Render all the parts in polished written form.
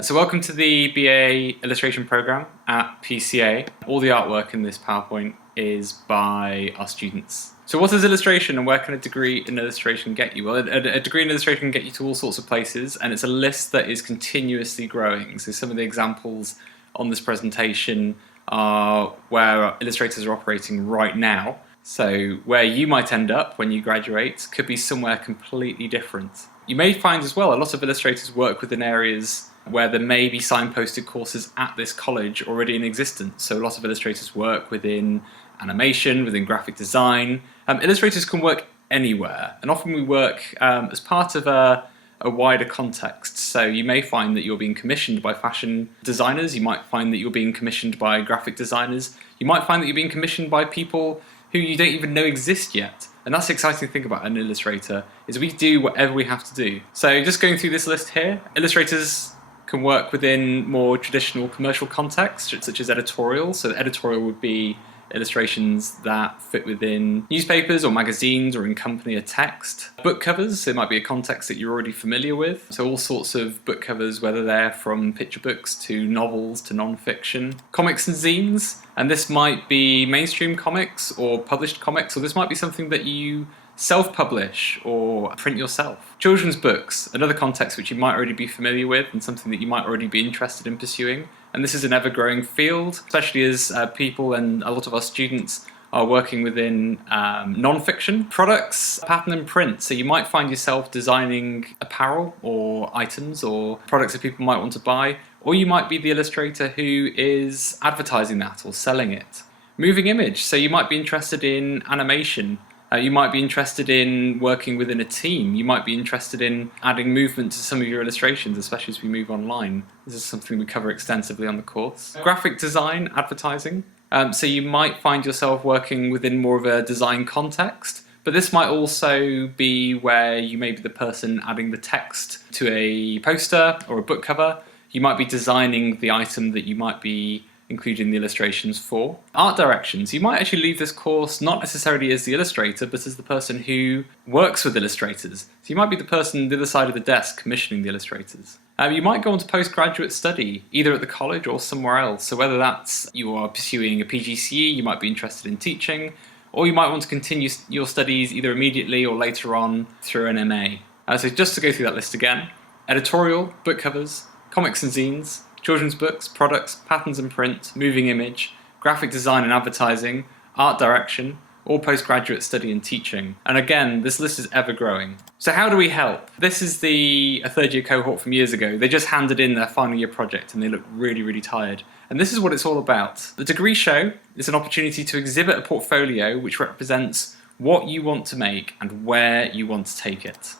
So welcome to the BA illustration program at PCA. All the artwork in this PowerPoint is by our students. So what is illustration and where can a degree in illustration get you? Well, a degree in illustration can get you to all sorts of places, and it's a list that is continuously growing. So some of the examples on this presentation are where illustrators are operating right now. So where you might end up when you graduate could be somewhere completely different. You may find as well a lot of illustrators work within areas where there may be signposted courses at this college already in existence. So a lot of illustrators work within animation, within graphic design. Illustrators can work anywhere, and often we work as part of a wider context. So you may find that you're being commissioned by fashion designers, you might find that you're being commissioned by graphic designers, you might find that you're being commissioned by people who you don't even know exist yet. And that's the exciting thing about an illustrator, is we do whatever we have to do. So just going through this list here, illustrators can work within more traditional commercial contexts, such as editorial. So editorial would be illustrations that fit within newspapers or magazines or accompany a text. Book covers, it might be a context that you're already familiar with. So all sorts of book covers, whether they're from picture books to novels to non-fiction. Comics and zines, and this might be mainstream comics or published comics, or this might be something that you self-publish or print yourself. Children's books, another context which you might already be familiar with and something that you might already be interested in pursuing. And this is an ever-growing field, especially as people and a lot of our students are working within non-fiction. Products, pattern and print. So you might find yourself designing apparel or items or products that people might want to buy, or you might be the illustrator who is advertising that or selling it. Moving image. So you might be interested in animation. You might be interested in working within a team. You might be interested in adding movement to some of your illustrations, especially as we move online. This is something we cover extensively on the course. Graphic design, advertising. So you might find yourself working within more of a design context, but this might also be where you may be the person adding the text to a poster or a book cover. You might be designing the item that you might be including the illustrations for. Art directions. You might actually leave this course not necessarily as the illustrator, but as the person who works with illustrators. So you might be the person on the other side of the desk commissioning the illustrators. You might go on to postgraduate study, either at the college or somewhere else. So whether that's you are pursuing a PGCE, you might be interested in teaching, or you might want to continue your studies either immediately or later on through an MA. So just to go through that list again: editorial, book covers, comics and zines, children's books, products, patterns and print, moving image, graphic design and advertising, art direction, or postgraduate study and teaching. And again, this list is ever growing. So how do we help? This is a third year cohort from years ago. They just handed in their final year project and they look really, really tired. And this is what it's all about. The degree show is an opportunity to exhibit a portfolio which represents what you want to make and where you want to take it.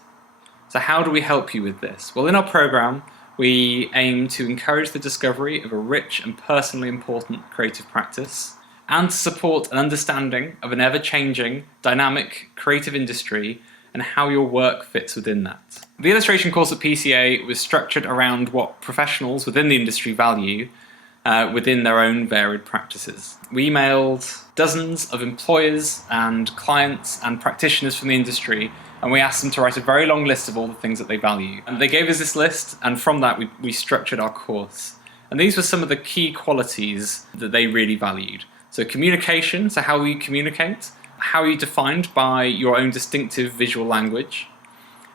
So how do we help you with this? Well, in our program, we aim to encourage the discovery of a rich and personally important creative practice and to support an understanding of an ever-changing, dynamic, creative industry and how your work fits within that. The illustration course at PCA was structured around what professionals within the industry value within their own varied practices. We emailed dozens of employers and clients and practitioners from the industry, and we asked them to write a very long list of all the things that they value. And they gave us this list, and from that we structured our course. And these were some of the key qualities that they really valued. So communication, so how you communicate, how are you defined by your own distinctive visual language.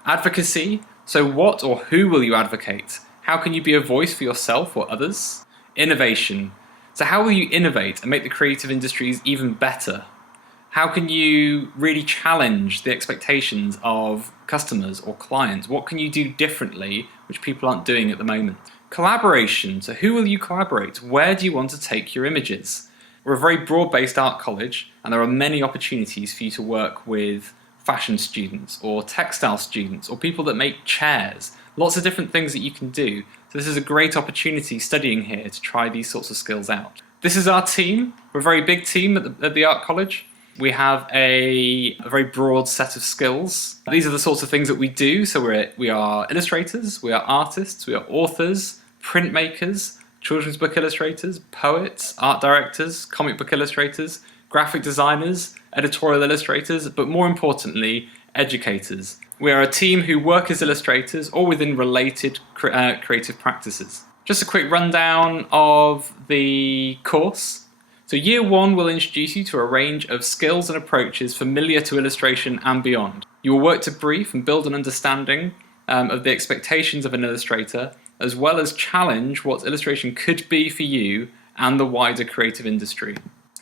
Advocacy, so what or who will you advocate? How can you be a voice for yourself or others? Innovation, so how will you innovate and make the creative industries even better? How can you really challenge the expectations of customers or clients? What can you do differently which people aren't doing at the moment? Collaboration, so who will you collaborate? Where do you want to take your images? We're a very broad-based art college, and there are many opportunities for you to work with fashion students or textile students or people that make chairs. Lots of different things that you can do. So this is a great opportunity studying here to try these sorts of skills out. This is our team. We're a very big team at the art college. We have a very broad set of skills. These are the sorts of things that we do. So we are illustrators, we are artists, we are authors, printmakers, children's book illustrators, poets, art directors, comic book illustrators, graphic designers, editorial illustrators, but more importantly, educators. We are a team who work as illustrators or within related creative practices. Just a quick rundown of the course. So Year 1 will introduce you to a range of skills and approaches familiar to illustration and beyond. You will work to brief and build an understanding of the expectations of an illustrator, as well as challenge what illustration could be for you and the wider creative industry.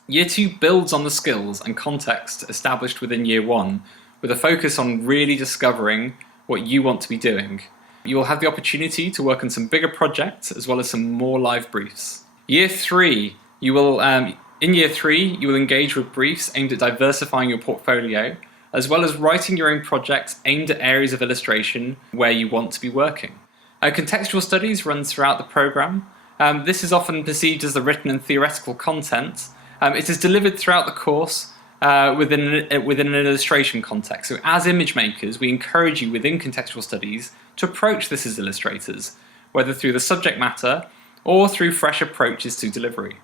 Year 2 builds on the skills and context established within Year 1, with a focus on really discovering what you want to be doing. You will have the opportunity to work on some bigger projects as well as some more live briefs. Year 3, in Year 3, you will engage with briefs aimed at diversifying your portfolio, as well as writing your own projects aimed at areas of illustration where you want to be working. Contextual Studies runs throughout the program. This is often perceived as the written and theoretical content. It is delivered throughout the course within an illustration context. So as image makers, we encourage you within Contextual Studies to approach this as illustrators, whether through the subject matter or through fresh approaches to delivery.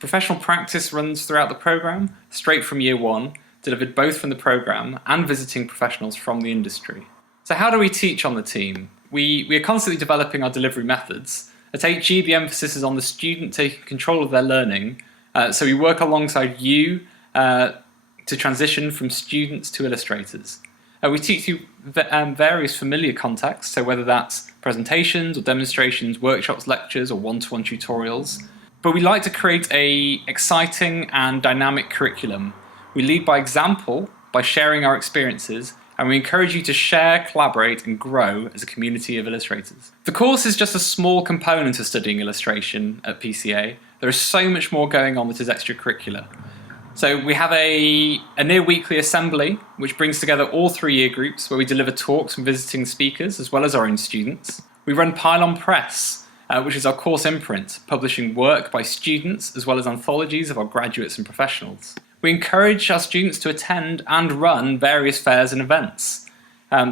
Professional practice runs throughout the program, straight from Year 1, delivered both from the program and visiting professionals from the industry. So how do we teach on the team? We are constantly developing our delivery methods. At HE, the emphasis is on the student taking control of their learning, so we work alongside you to transition from students to illustrators. We teach you various familiar contexts, so whether that's presentations or demonstrations, workshops, lectures, or one-to-one tutorials. But we like to create an exciting and dynamic curriculum. We lead by example, by sharing our experiences, and we encourage you to share, collaborate, and grow as a community of illustrators. The course is just a small component of studying illustration at PCA. There is so much more going on that is extracurricular. So we have a near weekly assembly, which brings together all 3 year groups, where we deliver talks from visiting speakers, as well as our own students. We run Pylon Press, which is our course imprint, publishing work by students, as well as anthologies of our graduates and professionals. We encourage our students to attend and run various fairs and events.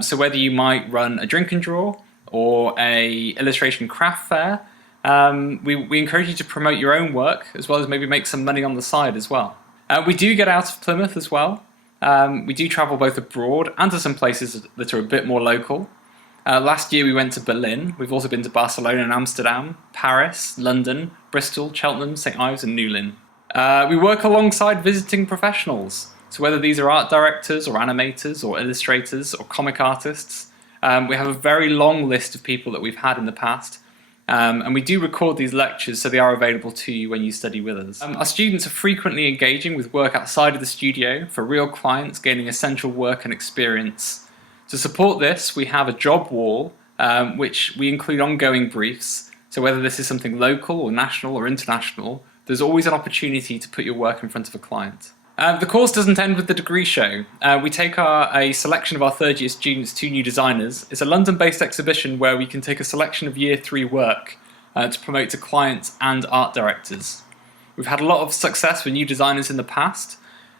So whether you might run a drink and draw or a illustration craft fair, we encourage you to promote your own work, as well as maybe make some money on the side as well. We do get out of Plymouth as well. We do travel both abroad and to some places that are a bit more local. Last year we went to Berlin. We've also been to Barcelona and Amsterdam, Paris, London, Bristol, Cheltenham, St Ives and Newlyn. We work alongside visiting professionals. So whether these are art directors or animators or illustrators or comic artists, we have a very long list of people that we've had in the past. And we do record these lectures so they are available to you when you study with us. Our students are frequently engaging with work outside of the studio for real clients, gaining essential work and experience. To support this, we have a job wall, which we include ongoing briefs. So whether this is something local or national or international, there's always an opportunity to put your work in front of a client. The course doesn't end with the degree show. We take a selection of our third year students to New Designers. It's a London-based exhibition where we can take a selection of Year 3 work to promote to clients and art directors. We've had a lot of success with New Designers in the past,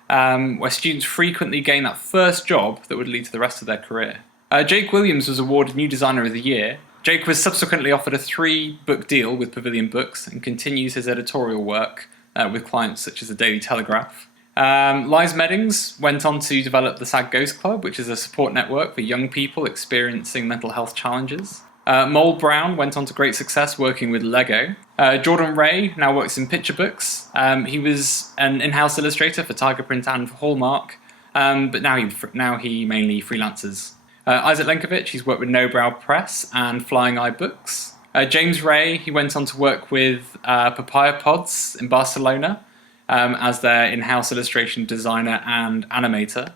where students frequently gain that first job that would lead to the rest of their career. Jake Williams was awarded New Designer of the Year. Jake was subsequently offered a 3-book deal with Pavilion Books and continues his editorial work with clients such as the Daily Telegraph. Liz Meddings went on to develop the SAG Ghost Club, which is a support network for young people experiencing mental health challenges. Mole Brown went on to great success working with Lego. Jordan Ray now works in picture books. He was an in-house illustrator for Tiger Print and for Hallmark, but now he mainly freelances. Isaac Lenkovich, he's worked with No Brow Press and Flying Eye Books. James Ray, he went on to work with Papaya Pods in Barcelona, as their in-house illustration designer and animator.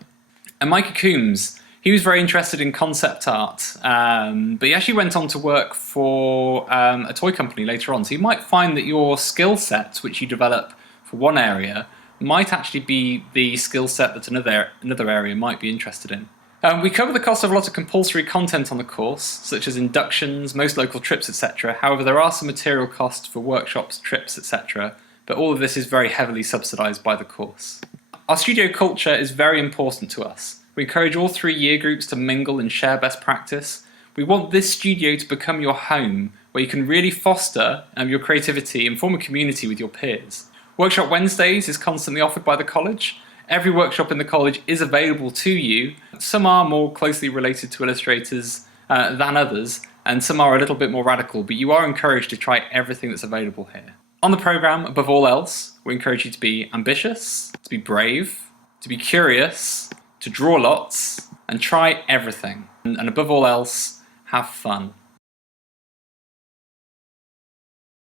And Micah Coombs, he was very interested in concept art, but he actually went on to work for a toy company later on. So you might find that your skill set, which you develop for one area, might actually be the skill set that another area might be interested in. We cover the cost of a lot of compulsory content on the course, such as inductions, most local trips, etc. However, there are some material costs for workshops, trips, etc. But all of this is very heavily subsidised by the course. Our studio culture is very important to us. We encourage all 3 year groups to mingle and share best practice. We want this studio to become your home, where you can really foster your creativity and form a community with your peers. Workshop Wednesdays is constantly offered by the college. Every workshop in the college is available to you. Some are more closely related to illustrators than others, and some are a little bit more radical, but you are encouraged to try everything that's available here. On the programme, above all else, we encourage you to be ambitious, to be brave, to be curious, to draw lots, and try everything. And above all else, have fun.